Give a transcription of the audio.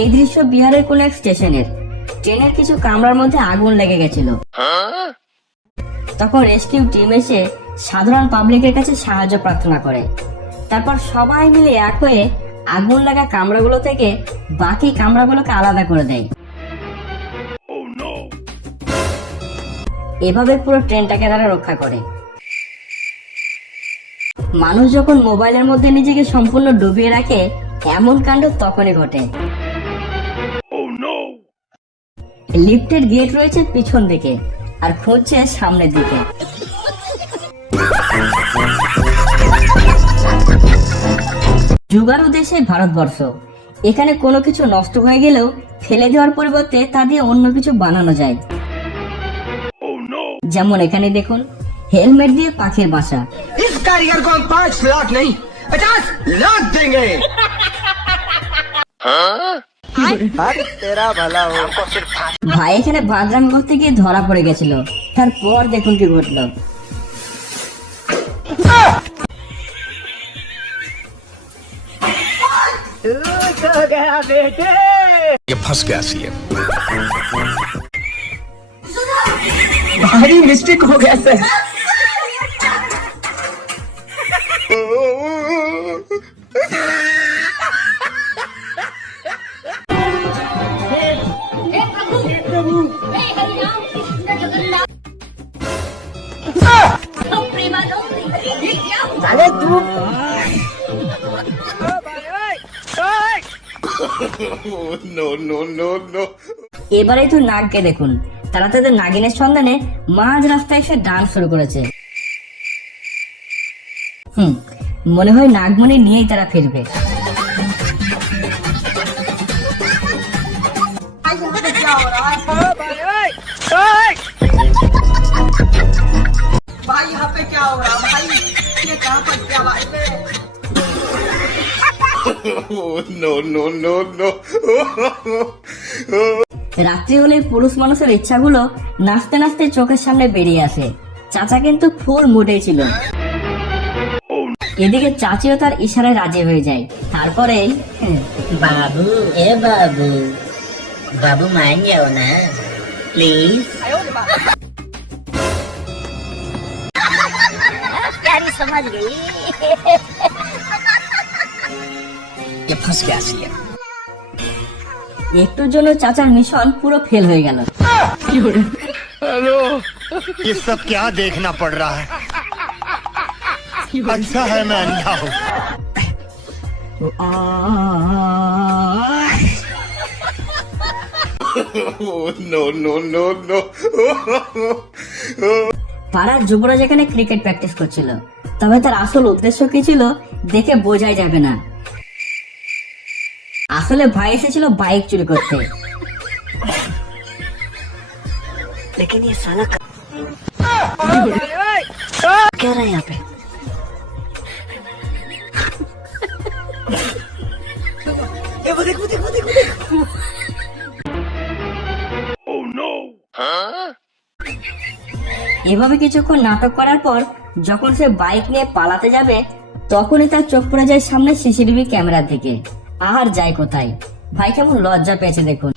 এই দৃশ্য বিহারের কোন এক স্টেশনের। ট্রেনের কিছু কামরার মধ্যে আগুন লেগে গেছিল। তখন রেস্কিউ টিম এসে সাধারণ পাবলিকের কাছে সাহায্য প্রার্থনা করে। তারপর সবাই মিলে এক হয়ে আগুন লাগা কামরাগুলো থেকে বাকি কামরাগুলোকে আলাদা করে দেয়। এভাবে পুরো ট্রেনটাকে তারা রক্ষা করে। মানুষ যখন মোবাইলের মধ্যে নিজেকে সম্পূর্ণ ডুবিয়ে রাখে, এমন কাণ্ড তখনই ঘটে। লিফটের গেট রয়েছে পিছন দিকে আর খুঁজছে সামনের দিকে। জুগাড়ু দেশে ভারতবর্ষ। এখানে কোনো কিছু নষ্ট হয়ে গেলেও ফেলে দেওয়ার পরিবর্তে তা দিয়ে অন্য কিছু বানানো যায়। যেমন এখানে দেখুন, হেলমেট দিয়ে পাখির বাসা। इस कारीगर को हम 5 लाख नहीं 50 लाख देंगे। तेरा भला हो। ভাই এখানে বাদরাম করতে গিয়ে ধরা পড়ে গেছিল। তারপর দেখুন কি ঘটলো। ये फंस गया सी है। भारी मिस्टेक हो गया सर। अरे तू এবারে তো নাগকে দেখুন, তারা তাদের নাগিনের সন্ধানে মাঝ রাস্তায় এসে ডান্স শুরু করেছে। মনে হয় নাগমণি নিয়েই তারা ফিরবে। भाई यहाँ पे क्या हो रहा भाई, ये कहाँ पर क्या भाई। রাত্রি হলে পুরুষ মানুষের ইচ্ছাগুলো নাচতে নাচতে চোখের সামনে বেরিয়ে আসে। চাচা কিন্তু ফুল মুডে ছিল। এদিকে চাচিও তার ইশারায় রাজি হয়ে যায়। তারপরে बाबू ए बाबू बाबू मान जाओ ना प्लीज। प्यारी समझ गई। ये फंस गया सी है। একটুর জন্য চাচার মিশন পুরো ফেল হয়ে গেল। ये सब क्या देखना पड़ रहा है। अच्छा है मैं अंधा हूँ। পাড়ার যুবরাজ এখানে ক্রিকেট প্র্যাকটিস করছিল, তবে তার আসল উদ্দেশ্য কি ছিল দেখে বোঝাই যাবে না। আসলে ভাই এসেছিল বাইক চুরি করতে। लेकिन ये साला क्या रहा है यहाँ पे। এভাবে কিছুক্ষণ নাটক করার পর যখন সে বাইক নিয়ে পালাতে যাবে, তখনই তার চোখ পড়ে যায় সামনে সিসিটিভি ক্যামেরার দিকে। আর যায় কোথায়, ভাই কেমন লজ্জা পেয়েছে দেখুন।